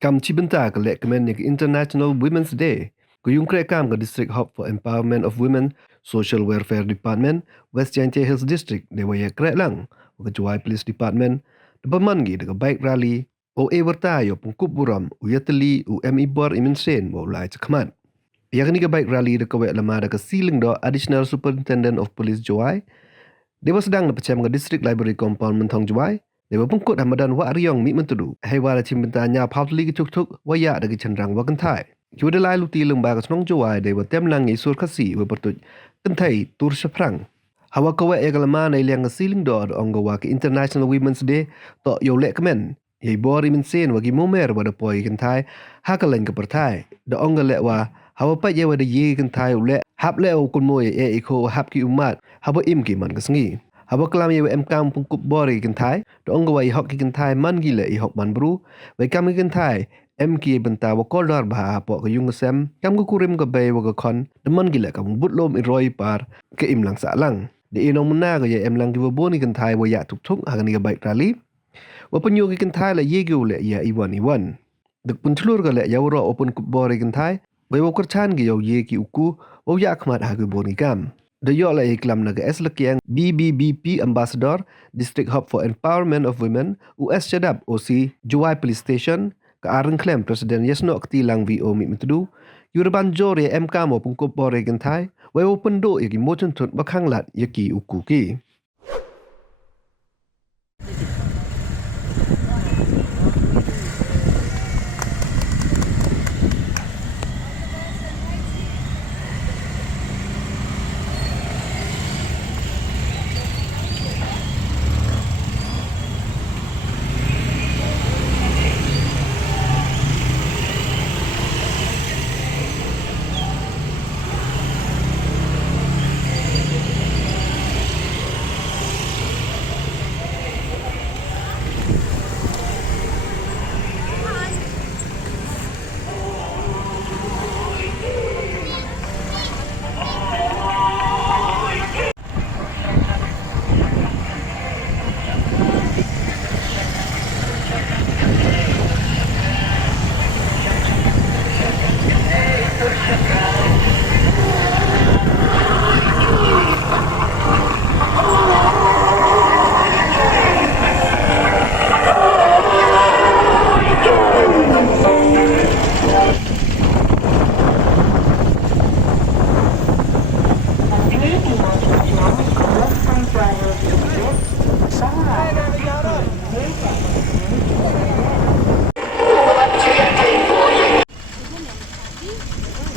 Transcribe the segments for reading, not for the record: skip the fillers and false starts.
Kam Chimbynta ke lek kemen ke International Women's Day. Kuyung krek kam ke District Hub for Empowerment of Women, Social Welfare Department, West Chiang Hills District, dewa ya krek lang. Kecuai Police Department, depa mangi de bike rally, o Wyrta yo pungkup buram, uyateli UMI bor imin sen wo lai cekmat. Yang ni ke bike rally de kewek lama de ke siling do Additional Superintendent of Police Juai. Dewa sedang de pecam ke District Library Compound Mentong Juai. Dewa pungkut Hamadan wa riong mi mentudu. Hai wala Chimbynta nya pautli ke tuk-tuk waya de ke cenderang wa kynthai. Kiwa de lai luti lemba ke senong Juai dewa tem langi sur kasi wa pertuj kynthai tur seprang. Hawa kewek ya kelama na iliang ke siling do de onggawa ke International Women's Day tok yo lek kemen. Yai bori min sen wagi momer wada poi kynthai hakalen ke pertai. De ongga lek wa hawa pat ye wada ye kynthai ulek hap leo kun moy iko hap ki umat hawa im ki man kesengi. Hawa kelam ye em kam pungkup bori kynthai de ongga wa hok ki kynthai man gila i hok man bru wa kam ki kynthai em ki benta wa koldar bah apa ke yung sem kam ku kurim ke bay wa ke kon de man gila kam but lom i roi par ke im lang sa lang. De inong mena ke ye em lang ki wa boni kynthai wa ya tuk tuk hagan ni ke baik rali. Wa penyu ki kynthai la ye ge le ya iwan iwan. Dek pun celur ke le ya ro open kup bori kynthai wa wa kerchan ge yo ye ki uku wa ya khmat ha ke boni kam. De yo la iklam naga es lekiang BBBP Ambassador District Hub for Empowerment of Women US Chadap OC Juai Police Station ke areng klem Presiden Yesno ketilang VO mi metudu Yurban jore MK mo pungkop bore kynthai wa open do yaki mochen tut bakang lat yaki uku ki.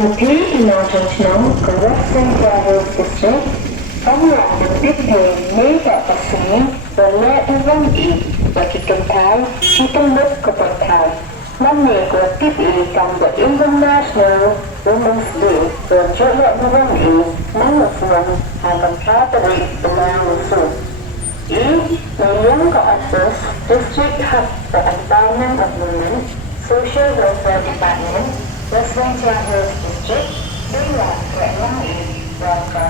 Repeat International Western Travel District Pengelola Bidai Mega Pesini Boleh Iwangi Bagi kynthai Ditembus ke kynthai Menego TV Kambo International Women's Day Berjaya Iwangi Mengusuang Akan Prateri Benar-Musuh Meliang ke atas District Hub for Empowerment of Women Social Welfare Department Western Hills District, Dewa Kelangi, Wyrta.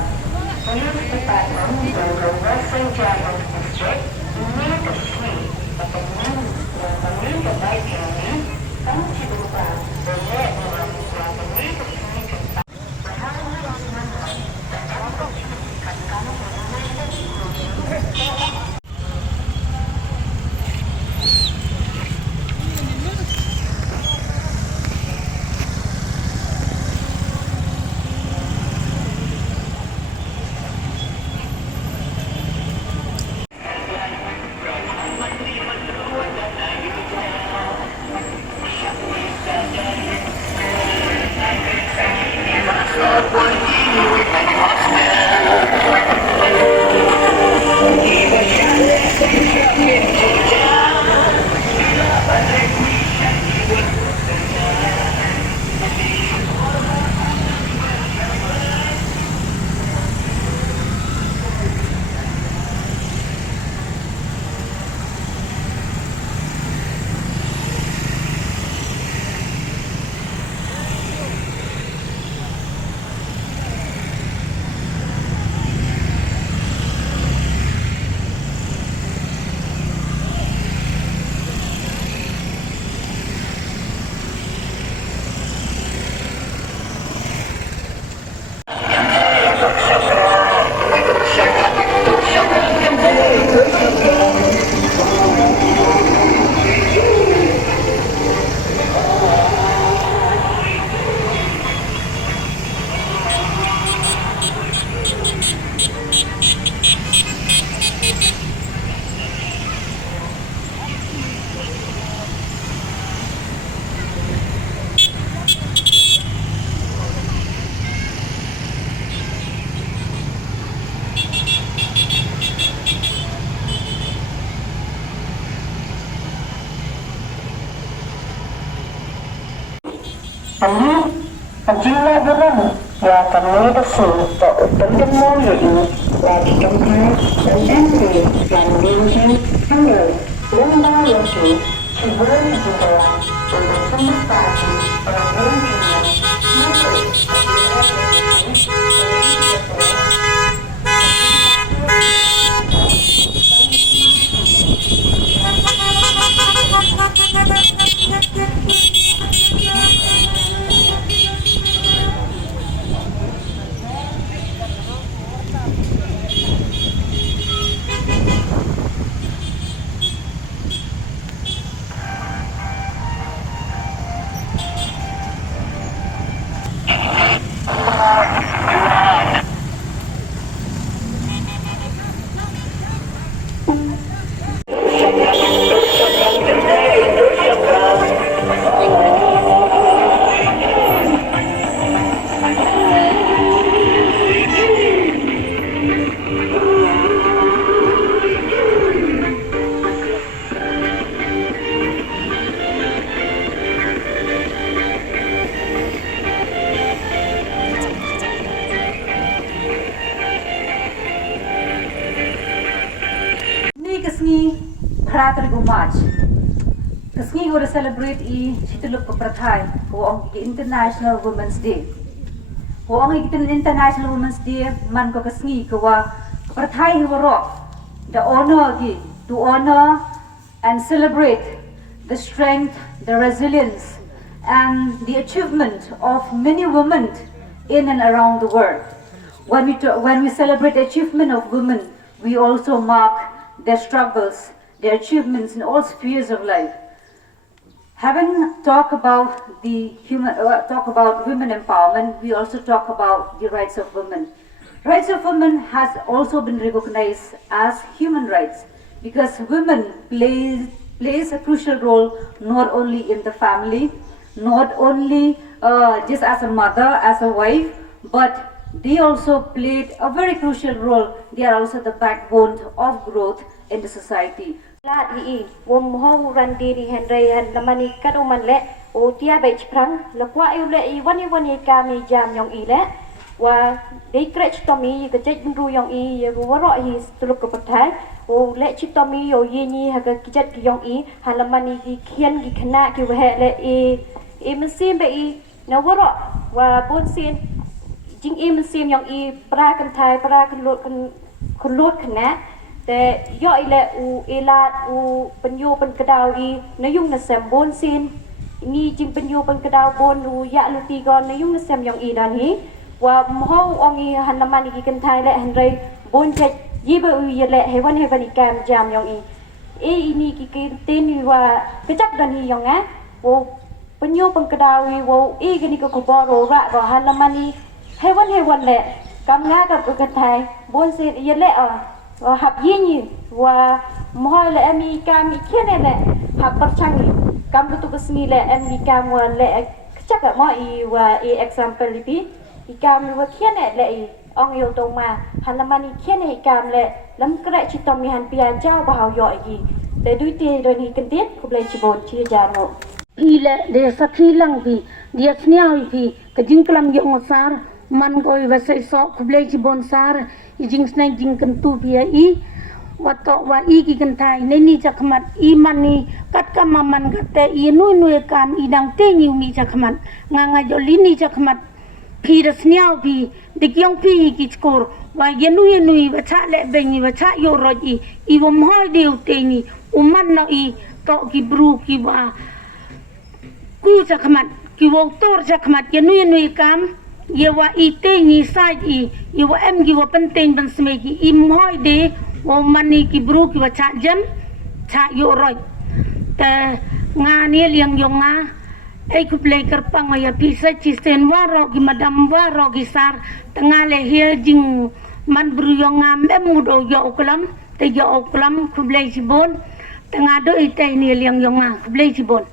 Police Department untuk Western Hills District ini kesini bertemu yang kami terbaik ini kami Chimbynta boleh melakukan kami kesini tentang berhubungan dengan dan dapat menjadikan kamu menunjukkan inklusi. Ini jumlah bulan yang akan medicine untuk pengemudi lagi kynthai dan nanti yang diuji sambil lomba lagi sebelum dibawa untuk sempat orang Prater March. Kasngi go celebrate chituluk ko prathai ko ang International Women's Day. Ko ang International Women's Day man ko kasngi ko wa prathai hiwaro the honor to honor and celebrate the strength, the resilience and the achievement of many women in and around the world. When we celebrate the achievement of women, we also mark their struggles, their achievements in all spheres of life. Having talked about talk about women empowerment, we also talk about the rights of women. Rights of women has also been recognized as human rights because women plays a crucial role not only in the family, not only just as a mother, as a wife, but they also played a very crucial role. They are also the backbone of growth in the society. Lát ý vốn hông răn đi đi hèn rây hèn làm mani cắt ô man lẽ ô tia bệ prang là qua yêu lẽ ý vani cam ý jam yong ý lẽ và để crech tomi cái chết ru yong ý và rõ ý tuluk cái thái ô lẽ chip tomi ô ye ni ha cái chết yong ý hà làm mani cái khiên cái khana cái hệ lẽ ý mình xem bệ ý nó rõ và bốn xin chính mình xem yong ý pra kynthai pra con lốt khanaแต่ย่อยแหละเอลาปัญโยปัญกระดาวนยุ่งน่ะแซมบนซินนี่จึงปัญโยปัญกระดาวบนยะลุตีกอนนยุ่งน่ะแซมยองอีดานนี้ว่าห้ององอีหันละมันอีกันไทยแหละหันไรบนจะยี่บอีแหละให้วันอีกามจามยองอีนี่กิเต้นว่ากระจับดานนี้ยองนะโอ้ปัญโยปัญกระดาวว่ากันนี่ก็กบอโรระก็หันละมันอีให้วันแหละกำงากับกันไทยบนซินยันแหละหับยี่นี่ว่ามหาละมีการมีเขียนแหละหับประชังการประตูกสนีแหละมีการว่าแหละจักกับมอว่าexample ลิปีการมีว่าเขียนแหละองโยตรงมาหันละมันเขียนให้การแหละล้ำกระชิตอมีหันปียเจ้าบ่าวย่อยแต่ด้วยเตโดยนี้กันเตี้ยคุบเลยชิบนชีจานพี่แหละเดสักทีลังพี่เดียสเนียพี่กจิงกลัมยงสารมันก็ว่าใส่ซอกคุบเลยชิบนสารจิงสไนจิงกันตูพี่วัดต่อว่ากิกันไทยในนี่จะขมัดมันนี่กัดกำมันกัดแต่นุ่ยกามดังเตยิวมีจะขมัดงายจลินี่จะขมัดพี่รัสเนียวพี่เด็กยองพี่กิจโกรว่านุ่ยว่าชะเละเบงว่าชะโยรจีวมหอยเดียวเตนี่มันเนาะต่อกิบรูกิว่ากูจะขมัดกิวโตรจะขมัดนุ่ยกามว่าเตนี่ไซด์ว่ากิว่าเป็นเตนเป็นสมัยมหอยเดียวมันนี่กิบรูกิว่าชะจำชะโยรอยแต่งานนี้เลี้ยงยงคุปเลกร์ปังว่าพิเศษชิเซนว่ารอกิมาดำว่ารอกิสารตั้งaleเฮียจิงมันบรูยงแม่มูดอยอกลัมแต่ยอกลัมคุปเลจิบอนตั้งโดยแต่นี่เลี้ยงยงคุปเลจิบอน